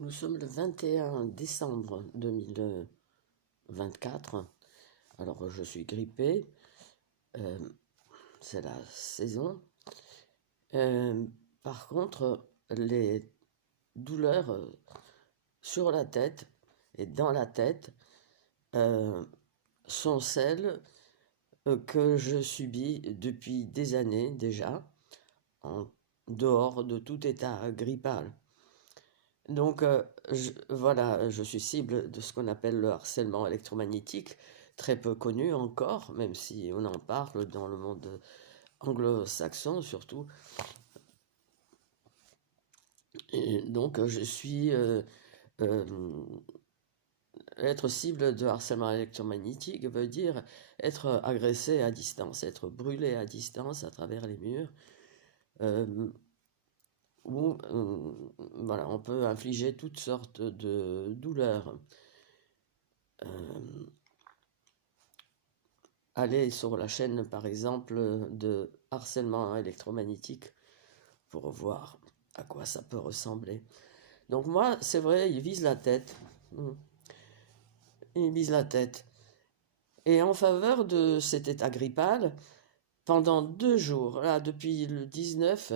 Nous sommes le 21 décembre 2024. Alors je suis grippé, euh, c'est la saison. Euh, Par contre, les douleurs sur la tête et dans la tête euh, sont celles que je subis depuis des années déjà, en dehors de tout état grippal. Donc voilà, je suis cible de ce qu'on appelle le harcèlement électromagnétique, très peu connu encore, même si on en parle dans le monde anglo-saxon surtout. Et donc je suis euh, être cible de harcèlement électromagnétique veut dire être agressé à distance, être brûlé à distance à travers les murs, euh, où voilà, on peut infliger toutes sortes de douleurs. Euh, Aller sur la chaîne, par exemple, de harcèlement électromagnétique pour voir à quoi ça peut ressembler. Donc moi, c'est vrai, il vise la tête. Il vise la tête. Et en faveur de cet état grippal, pendant 2 jours, là, depuis le 19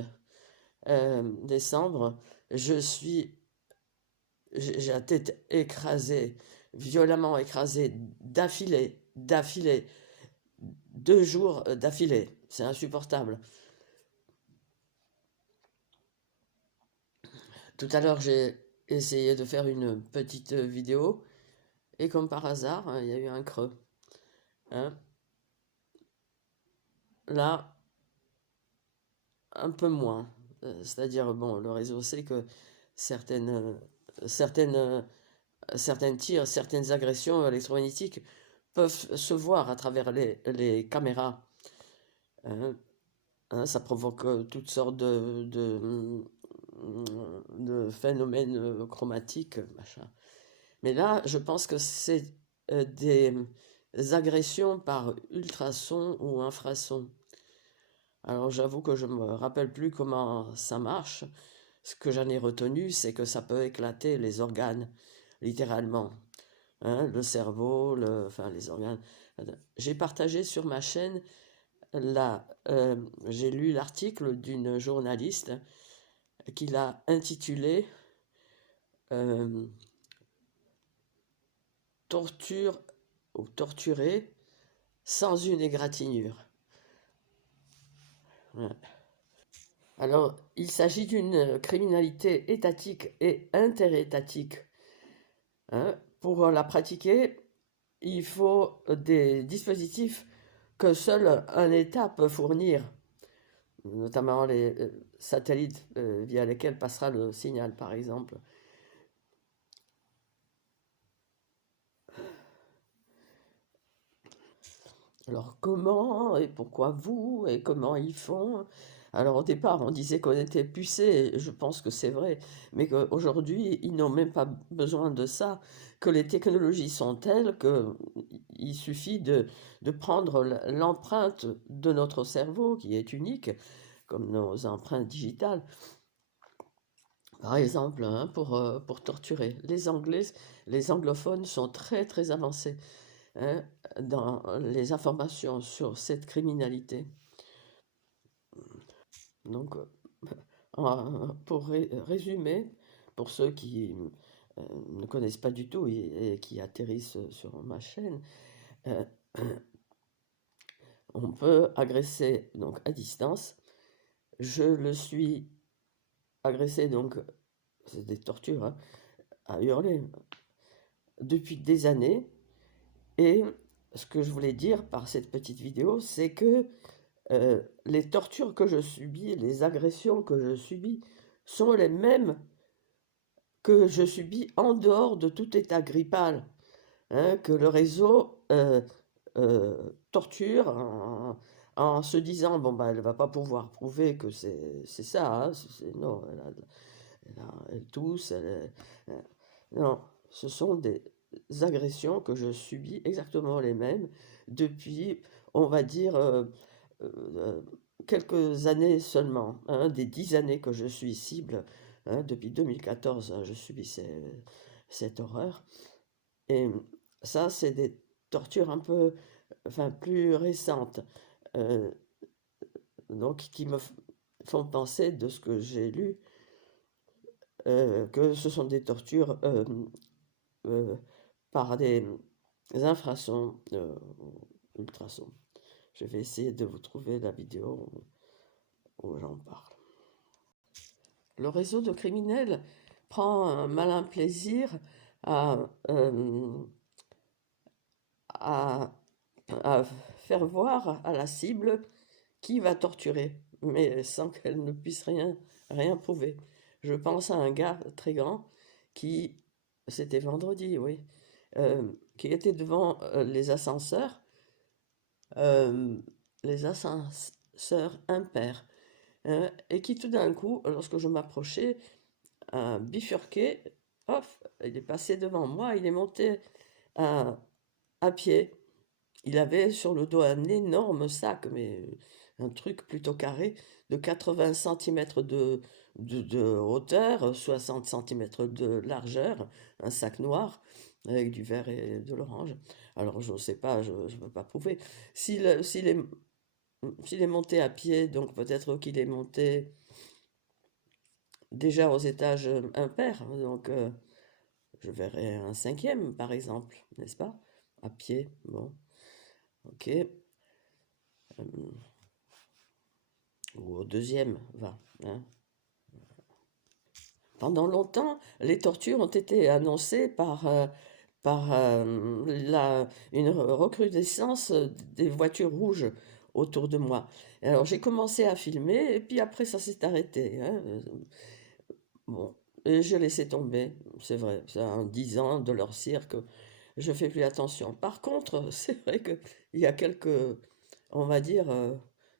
décembre, j'ai la tête écrasée, violemment écrasée, d'affilée, 2 jours d'affilée. C'est insupportable. Tout à l'heure, j'ai essayé de faire une petite vidéo et comme par hasard, hein, il y a eu un creux. Hein. Là, un peu moins. C'est-à-dire, bon, le réseau sait que certaines, certaines, certains tirs, certaines agressions électromagnétiques peuvent se voir à travers les caméras. Hein. Hein, ça provoque toutes sortes de phénomènes chromatiques, machin. Mais là, je pense que c'est des agressions par ultrasons ou infrasons. Alors j'avoue que je me rappelle plus comment ça marche. Ce que j'en ai retenu, c'est que ça peut éclater les organes, littéralement. Hein, le cerveau, enfin les organes. J'ai partagé sur ma chaîne, là, j'ai lu l'article d'une journaliste qui l'a intitulé euh, Torture ou torturé sans une égratignure. Ouais. Alors, il s'agit d'une criminalité étatique et interétatique. Hein. Pour la pratiquer, il faut des dispositifs que seul un État peut fournir, notamment les satellites via lesquels passera le signal, par exemple. Alors comment et pourquoi vous et comment ils font? Alors au départ, on disait qu'on était pucés, et je pense que c'est vrai, mais qu'aujourd'hui, ils n'ont même pas besoin de ça, que les technologies sont telles qu'il suffit de prendre l'empreinte de notre cerveau, qui est unique, comme nos empreintes digitales, par exemple, hein, pour torturer. Les anglophones sont très très avancés, hein, dans les informations sur cette criminalité. Donc, pour résumer, pour ceux qui ne connaissent pas du tout et qui atterrissent sur ma chaîne, euh, on peut agresser donc à distance. Je le suis agressé, donc c'est des tortures, hein, à hurler depuis des années. Et ce que je voulais dire par cette petite vidéo, c'est que les tortures que je subis, les agressions que je subis, sont les mêmes que je subis en dehors de tout état grippal, hein, que le réseau torture en se disant, bon, bah, elle va pas pouvoir prouver que c'est ça, hein, non, elle tousse, non, ce sont des agressions que je subis exactement les mêmes depuis, on va dire, euh, quelques années seulement, hein, des 10 années que je suis cible hein, depuis 2014, je subis cette horreur. Et ça, c'est des tortures un peu, enfin, plus récentes, euh, donc qui me font penser, de ce que j'ai lu, que ce sont des tortures euh, par des infrasons, ultrasons. Je vais essayer de vous trouver la vidéo où j'en parle. Le réseau de criminels prend un malin plaisir à, à, à faire voir à la cible qui va torturer, mais sans qu'elle ne puisse rien prouver. Je pense à un gars très grand qui, c'était vendredi, oui, qui était devant euh, les ascenseurs impairs, hein, et qui tout d'un coup, lorsque je m'approchais, a bifurqué, hop, il est passé devant moi, il est monté à, à pied. Il avait sur le dos un énorme sac, mais un truc plutôt carré, de 80 centimètres de hauteur, 60 centimètres de largeur, un sac noir avec du vert et de l'orange. Alors je ne sais pas, je ne peux pas prouver. S'il est monté à pied, donc peut-être qu'il est monté déjà aux étages impairs, donc je verrai un cinquième par exemple, n'est-ce pas? À pied, bon, ok. Ou au deuxième, va, hein. Pendant longtemps, les tortures ont été annoncées par une recrudescence des voitures rouges autour de moi. Alors j'ai commencé à filmer et puis après ça s'est arrêté, hein. Bon, et j'ai laissé tomber, c'est vrai, ça en 10 ans de leur cirque, je fais plus attention. Par contre, c'est vrai qu'il y a quelques, on va dire,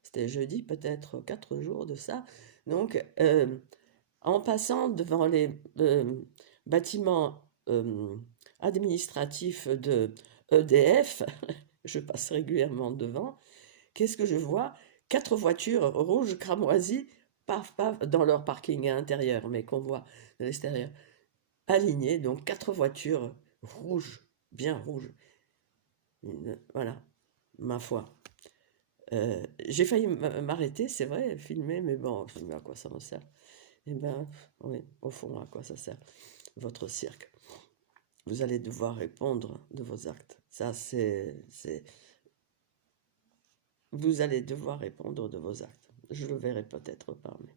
c'était jeudi peut-être, 4 jours de ça, donc en passant devant les bâtiments administratifs de EDF, je passe régulièrement devant, qu'est-ce que je vois? 4 voitures rouges cramoisies, paf, paf, dans leur parking intérieur, mais qu'on voit de l'extérieur, alignées, donc 4 voitures rouges, bien rouges. Voilà, ma foi. J'ai failli m'arrêter, c'est vrai, filmer, mais bon, à quoi ça me sert? Eh ben, oui, au fond, à quoi ça sert votre cirque? Vous allez devoir répondre de vos actes. Ça, vous allez devoir répondre de vos actes. Je le verrai peut-être pas, mais